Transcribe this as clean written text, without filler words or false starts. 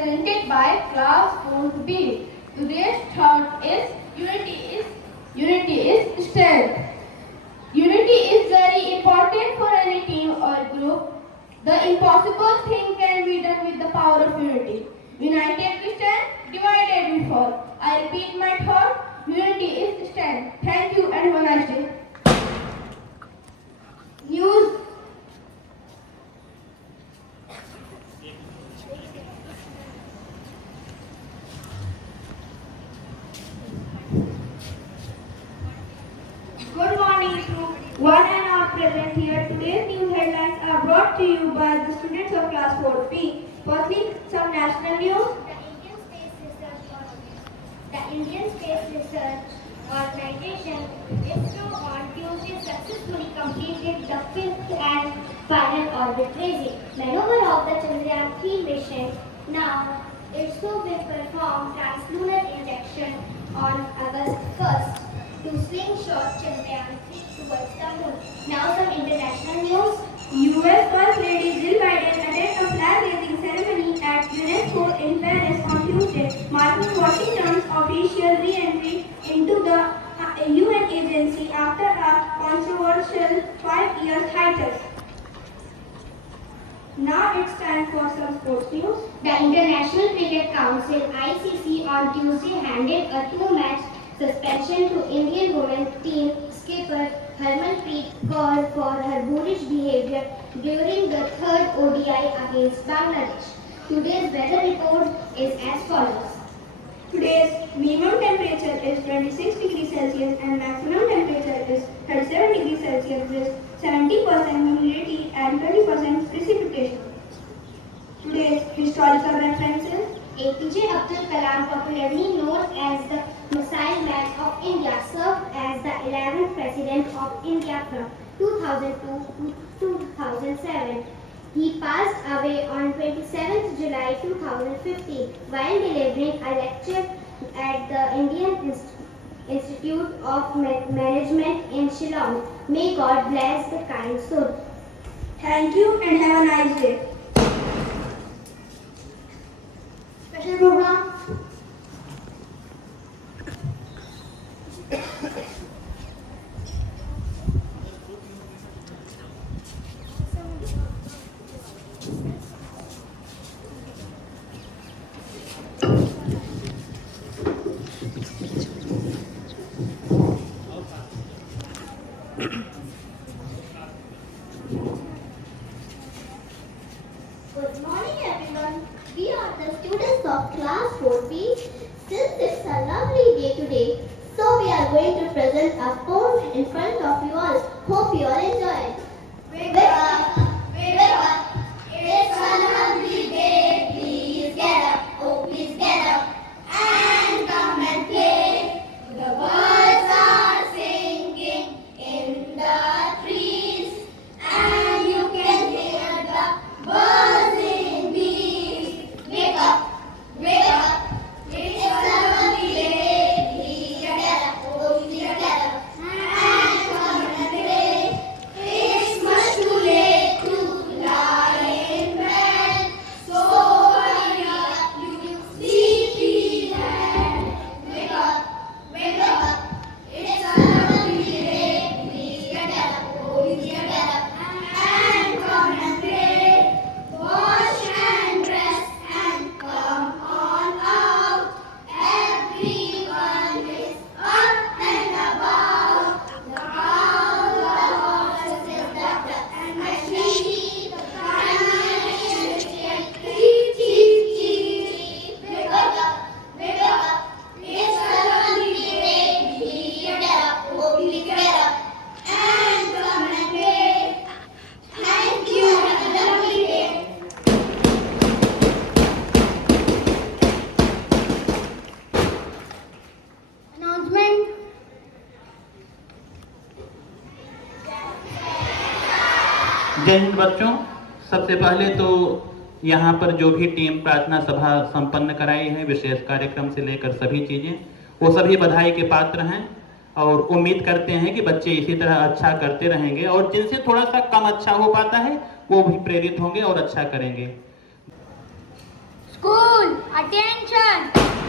presented by Class IVB. Today's thought is unity is strength. Unity is very important for any team or group. The impossible thing can be done with the power of unity. United we stand, divided we fall. I repeat my thought, unity is strength. Thank you and have a nice day. News. Good morning to one and all present here. Today's news headlines are brought to you by the students of Class 4B. Firstly, some national news. The Indian Space Research Organization ISRO on Tuesday successfully completed the fifth and final orbit raising maneuver of the Chandrayaan-3 mission. Now, ISRO will perform translunar injection on August 1st to slingshot Chandrayaan-3 towards the moon. Now, some international news. U.S. First Lady Jill Biden attended a flag-raising ceremony at UNESCO in Paris on Tuesday, marking Washington's official re-entry into the UN agency after a controversial 5-year hiatus. Now it's time for some sports news. The International Cricket Council (ICC) on Tuesday handed a 2-match suspension to Indian women's team skipper Harmanpreet Kaur for her bullish behavior during the third ODI against Bangladesh. Today's weather report is as follows. Today's minimum temperature is 26 degrees Celsius and maximum temperature is 37 degrees Celsius with 70% humidity and 20% precipitation. Today's historical references. APJ Abdul Kalam, popularly known as the Missile Man of India, served as the 11th President of India from 2002 to 2007. He passed away on 27th July 2015 while delivering a lecture at the Indian Institute of Management in Shillong. May God bless the kind soul. Thank you and have a nice day. Special program. Good morning everyone. We are the students of Class 4B. Since it's a lovely day today, so we are going to present a poem in front of you all. Hope you all enjoy it. Wake up, wake up. It's a lovely day. Please get up, oh please get up and come and play. The birds are singing in the trees and you can hear the buzzing bees. Wake up, wake up. It's a lovely day. Please get up, oh please get up and come and play. It's much too late to lie in bed, so hurry up, you sleepyhead. Wake up, wake up. It's a lovely day. Please get up, oh please get up and come and play. Wash and dress and come on out. Everyone is up and about. The cow, the horses, the ducks, and the sheep. The camel, cheep, cheep, cheep. Wake up, wake up. It's a lovely day. Please get up, oh please get up and come and play. Thank you. Have a lovely day. Announcement. जय हिंद बच्चों। सबसे पहले तो यहाँ पर जो भी team प्रार्थना सभा संपन्न कराई है, विशेष कार्यक्रम से लेकर सभी चीज़ें, वो सभी बधाई के पात्र हैं और उम्मीद करते हैं कि बच्चे इसी तरह अच्छा करते रहेंगे और जिनसे थोड़ा सा कम अच्छा हो पाता है वो भी प्रेरित होंगे और अच्छा करेंगे। School, attention!